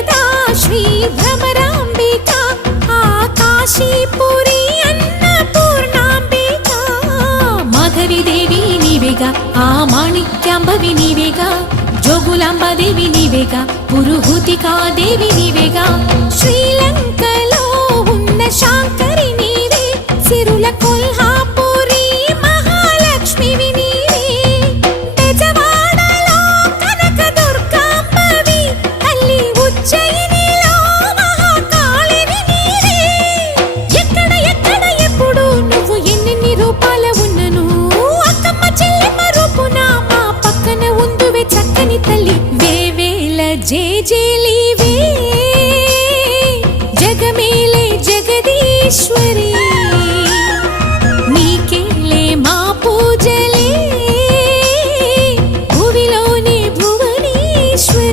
కదా శ్రీ భ్రమరాంబిక ఆ కాశీపురి అన్నపూర్ణాంబిక మాధవి దేవి నీవేగా ఆ మాణిక్యాంబవి నీవేగా జోగులాంబాదేవి నీవేగా పురుహూతికా దేవి నీవేగా శ్రీలంకలో ఉన్న శాంకరి నీవే సిరుల కొల్హాపురి మహాలక్ష్మివి నీవే బెజవాడలో కనక దుర్గాంబవి తల్లి ఉజ్జయినిలో మహాకాళివి నీవే ఎక్కడ ఎక్కడ ఎప్పుడు నువ్వు ఎన్నెన్ని రూపాల ఉన్నను అక్కమ్మ చెల్లెమ్మ రూపున మా పక్కన ఉందువే చక్కని తల్లి వేవేల జేజేలి